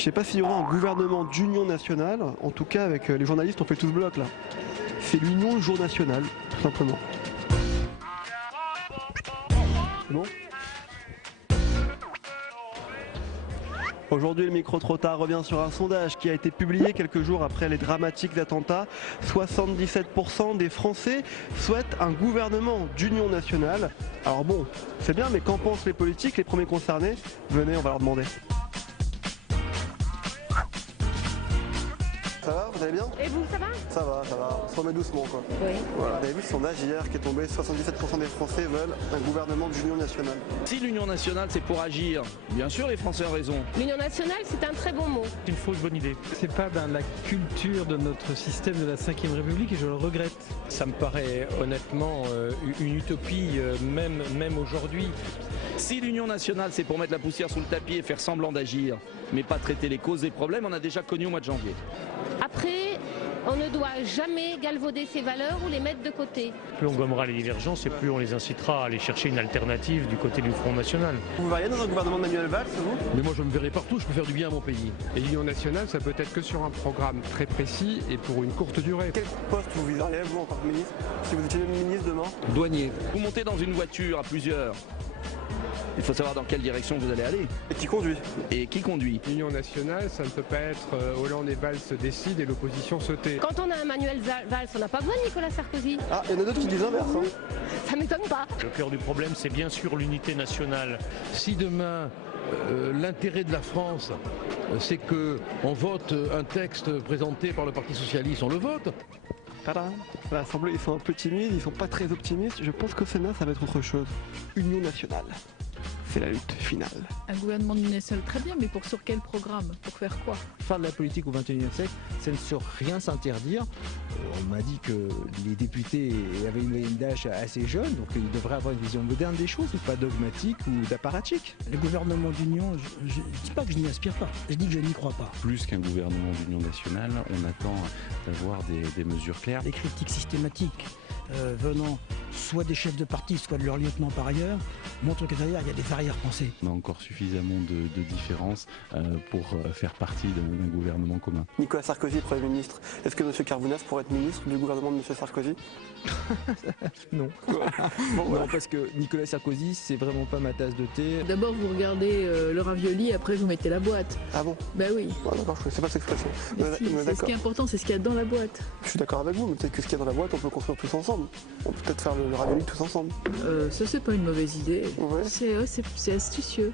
Je sais pas s'il y aura un gouvernement d'union nationale, en tout cas avec les journalistes on fait tout ce bloc là. C'est l'union le jour national, tout simplement. Bon. Aujourd'hui, le micro-trottoir revient sur un sondage qui a été publié quelques jours après les dramatiques attentats. 77% des Français souhaitent un gouvernement d'union nationale. Alors bon, c'est bien, mais qu'en pensent les politiques, les premiers concernés? Venez, on va leur demander. Ça va, vous allez bien? Et vous, ça va? Ça va, on se remet doucement quoi. Oui. Voilà, vous avez vu le sondage hier qui est tombé, 77% des Français veulent un gouvernement d'union nationale. Si l'union nationale c'est pour agir, bien sûr les Français ont raison. L'union nationale, c'est un très bon mot. C'est une fausse bonne idée. C'est pas dans la culture de notre système de la Ve République et je le regrette. Ça me paraît honnêtement une utopie, même aujourd'hui. Si l'union nationale c'est pour mettre la poussière sous le tapis et faire semblant d'agir, mais pas traiter les causes des problèmes, on a déjà connu au mois de janvier. Après, on ne doit jamais galvauder ses valeurs ou les mettre de côté. Plus on gommera les divergences et plus on les incitera à aller chercher une alternative du côté du Front National. Vous verriez dans un gouvernement de Manuel Valls, vous? Mais moi je me verrai partout, je peux faire du bien à mon pays. Et l'union nationale, ça peut être que sur un programme très précis et pour une courte durée. Quel poste vous viseriez, vous, en tant que ministre, si vous étiez ministre demain? Douanier. Vous montez dans une voiture à plusieurs. Il faut savoir dans quelle direction vous allez aller. Et qui conduit? Et qui conduit? L'union nationale, ça ne peut pas être Hollande et Valls se décident et l'opposition se tait. Quand on a un Manuel Valls, on n'a pas besoin de Nicolas Sarkozy. Ah, il y en a d'autres qui disent l'inverse. Hein. Ça m'étonne pas. Le cœur du problème, c'est bien sûr l'unité nationale. Si demain, l'intérêt de la France, c'est qu'on vote un texte présenté par le Parti Socialiste, on le vote. Tadam. À l'Assemblée, ils sont un peu timides, ils sont pas très optimistes. Je pense qu'au Sénat, ça va être autre chose. Union nationale. C'est la lutte finale. Un gouvernement d'union nationale, très bien, mais sur quel programme? Pour faire quoi? Faire de la politique au XXIe siècle, c'est ne sur rien s'interdire. On m'a dit que les députés avaient une moyenne d'âge assez jeune, donc ils devraient avoir une vision moderne des choses, pas dogmatique ou d'apparatchik. Le gouvernement d'union, je ne dis pas que je n'y aspire pas, je dis que je n'y crois pas. Plus qu'un gouvernement d'union nationale, on attend d'avoir des mesures claires. Les critiques systématiques venant soit des chefs de parti, soit de leurs lieutenants par ailleurs, montrent que derrière il y a des arrière-pensées. On a encore suffisamment de différences pour faire partie d'un gouvernement commun. Nicolas Sarkozy, Premier ministre. Est-ce que M. Carvounas pourrait être ministre du gouvernement de M. Sarkozy? Non. Bon, voilà. Non, parce que Nicolas Sarkozy, c'est vraiment pas ma tasse de thé. D'abord vous regardez le ravioli, après vous mettez la boîte. Ah bon? Ben oui. Bon, d'accord, je ne sais pas cette expression. Mais si, c'est ce qui est important, c'est ce qu'il y a dans la boîte. Je suis d'accord avec vous, mais peut-être que ce qu'il y a dans la boîte, on peut construire tous ensemble. On peut peut-être faire le ravioli tous ensemble. Ça c'est pas une mauvaise idée. Ouais. C'est astucieux.